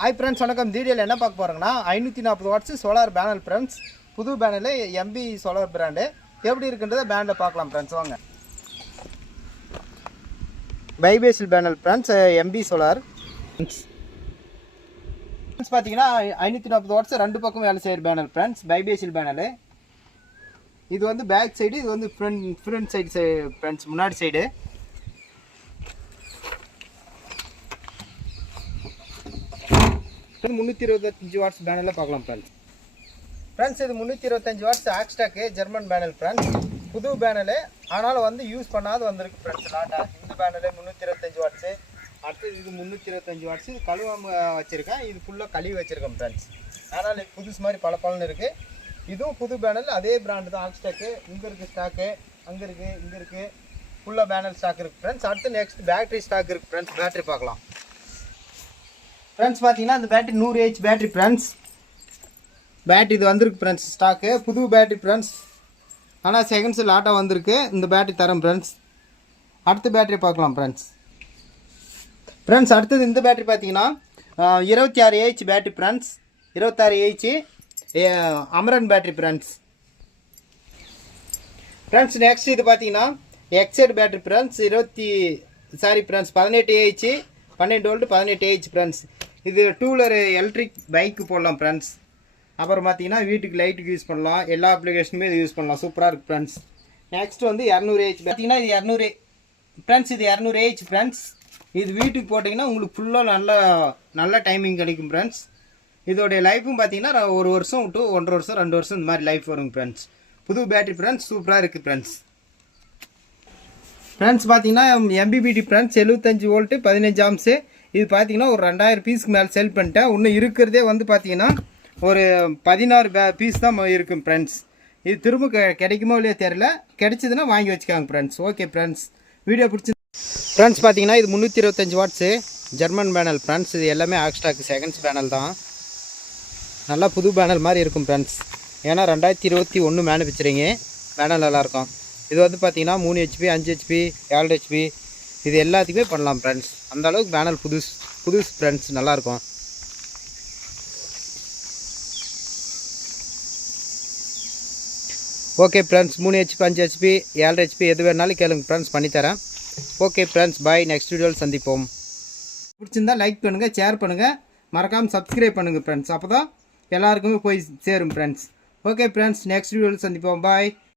Hi friends, வணக்கம். வீடியோவில் என்ன பார்க்க போகிறோங்கன்னா 540 வாட்ஸ் சோலார் பேனல் ஃப்ரெண்ட்ஸ். புது பேனலு எம்பி சோலார் பிராண்டு எப்படி இருக்குன்றத பேனில் பார்க்கலாம் ஃப்ரெண்ட்ஸ். வாங்க. பைபேசில் panel friends, MB solar friends பார்த்தீங்கன்னா 540 வாட்ஸ் ரெண்டு பக்கம் வேலை செய்கிற பேனல் ஃப்ரெண்ட்ஸ். பைபேசில் பேனலு. இது வந்து பேக் சைடு, இது வந்து ஃப்ரண்ட் சைடு ஃப்ரெண்ட்ஸ், முன்னாடி சைடு. இது 325 வாட்ஸ் பேனலில் பார்க்கலாம் ஃப்ரெண்ட்ஸ். இது 325 வாட்ஸ் ஆக்ஸ்டாக்கு ஜெர்மன் பேனல் ஃப்ரெண்ட்ஸ். புது பேனலு, ஆனாலும் வந்து யூஸ் பண்ணாது வந்திருக்கு ஃப்ரெண்ட்ஸ். லாட்டா இந்த பேனலு 325 வாட்ஸு. அடுத்தது இது 325 வாட்ஸு. இது கழுவாமல் வச்சுருக்கேன், இது ஃபுல்லாக கழுவி வச்சுருக்கேன் ஃப்ரெண்ட்ஸ். அதனால் புதுசு மாதிரி பளபளன்னு இருக்குது. இதுவும் புது பேனல், அதே பிராண்டு தான் ஆக்ஸ்டாக்கு. இங்கே இருக்குது ஸ்டாக்கு, அங்கே இருக்குது, இங்கே இருக்குது. ஃபுல்லாக பேனல் ஸ்டாக் இருக்குது ஃப்ரெண்ட்ஸ். அடுத்து நெக்ஸ்ட் பேட்டரி ஸ்டாக் இருக்குது ஃப்ரெண்ட்ஸ். பேட்டரி பார்க்கலாம் ஃப்ரெண்ட்ஸ். பார்த்தீங்கன்னா இந்த battery 100H battery friends. Battery இது வந்திருக்கு ஃப்ரெண்ட்ஸ் ஸ்டாக்கு. புது பேட்டரி ஃப்ரெண்ட்ஸ், ஆனால் செகண்ட்ஸ் லாட்டாக வந்திருக்கு. இந்த பேட்டரி தரம் ஃப்ரெண்ட்ஸ். அடுத்த பேட்டரி பார்க்கலாம் ஃப்ரெண்ட்ஸ். அடுத்தது இந்த பேட்டரி பார்த்தீங்கன்னா 26H battery friends. 26H Amaran battery friends. Next இது பார்த்தீங்கன்னா excite battery friends. 18H 12 volt 18H friends. இது டூ வீலர் எலக்ட்ரிக் பைக்கு போடலாம் ஃப்ரெண்ட்ஸ். அப்புறம் பார்த்தீங்கன்னா வீட்டுக்கு லைட்டுக்கு யூஸ் பண்ணலாம், எல்லா அப்ளிகேஷனுமே இது யூஸ் பண்ணலாம். சூப்பராக இருக்குது ஃப்ரெண்ட்ஸ். நெக்ஸ்ட் வந்து 200H பார்த்தீங்கன்னா இது 200 ஃப்ரெண்ட்ஸ். இது 200H ஃப்ரெண்ட்ஸ். இது வீட்டுக்கு போட்டிங்கன்னா உங்களுக்கு ஃபுல்லாக நல்ல டைமிங் கிடைக்கும் ஃப்ரெண்ட்ஸ். இதோடைய லைஃப்பும் பார்த்தீங்கன்னா 1 வருஷம் டு 1.5 வருஷம் 2 வருஷம் இந்த மாதிரி லைஃப் வருங்க ஃப்ரெண்ட்ஸ். புது பேட்டரி ஃப்ரெண்ட்ஸ், சூப்பராக இருக்குது ஃப்ரெண்ட்ஸ். பார்த்தீங்கன்னா MPPT ஃப்ரெண்ட்ஸ் 75 வோல்ட்டு 15 ஆம்ஸு. இது பார்த்தீங்கன்னா ஒரு 2000 பீஸ்க்கு மேலே செல் பண்ணிட்டேன். இன்னும் இருக்கிறதே வந்து பார்த்தீங்கன்னா ஒரு 16 பீஸ் தான் இருக்கும் ஃப்ரெண்ட்ஸ். இது திரும்ப கிடைக்குமோ இல்லையோ தெரியல. கிடைச்சதுன்னா வாங்கி வச்சுக்காங்க ஃப்ரெண்ட்ஸ். ஓகே ஃப்ரெண்ட்ஸ், வீடியோ பிடிச்சி ஃப்ரெண்ட்ஸ். பார்த்தீங்கன்னா இது 325 வாட்ஸு ஜெர்மன் பேனல் ஃப்ரெண்ட்ஸ். இது எல்லாமே ஆக்ஸ்டாக் செகண்ட்ஸ் பேனல் தான். நல்லா புது பேனல் மாதிரி இருக்கும் ஃப்ரெண்ட்ஸ். ஏன்னா 2021 மேனுஃபேக்சரிங்கு பேனல் நல்லாயிருக்கும். இது வந்து பார்த்தீங்கன்னா 3 HP 5 HP 7 HP இது எல்லாத்துக்குமே பண்ணலாம் ஃப்ரெண்ட்ஸ். அந்த அளவுக்கு பேனல் புதுசு ஃப்ரெண்ட்ஸ், நல்லாயிருக்கும். Okay friends, 3 HP 5 HP 7 HP எது வேணாலும் கேளுங்க ஃப்ரெண்ட்ஸ், பண்ணித்தரேன். ஓகே ஃப்ரெண்ட்ஸ், பாய். நெக்ஸ்ட் வீடியோவில் சந்திப்போம். பிடிச்சிருந்தா லைக் பண்ணுங்கள், ஷேர் பண்ணுங்கள், மறக்காமல் சப்ஸ்கிரைப் பண்ணுங்கள் ஃப்ரெண்ட்ஸ். அப்போ தான் எல்லாருக்குமே போய் சேரும் ஃப்ரெண்ட்ஸ். ஓகே ஃப்ரெண்ட்ஸ், நெக்ஸ்ட் வீடியோவில் சந்திப்போம். பாய்.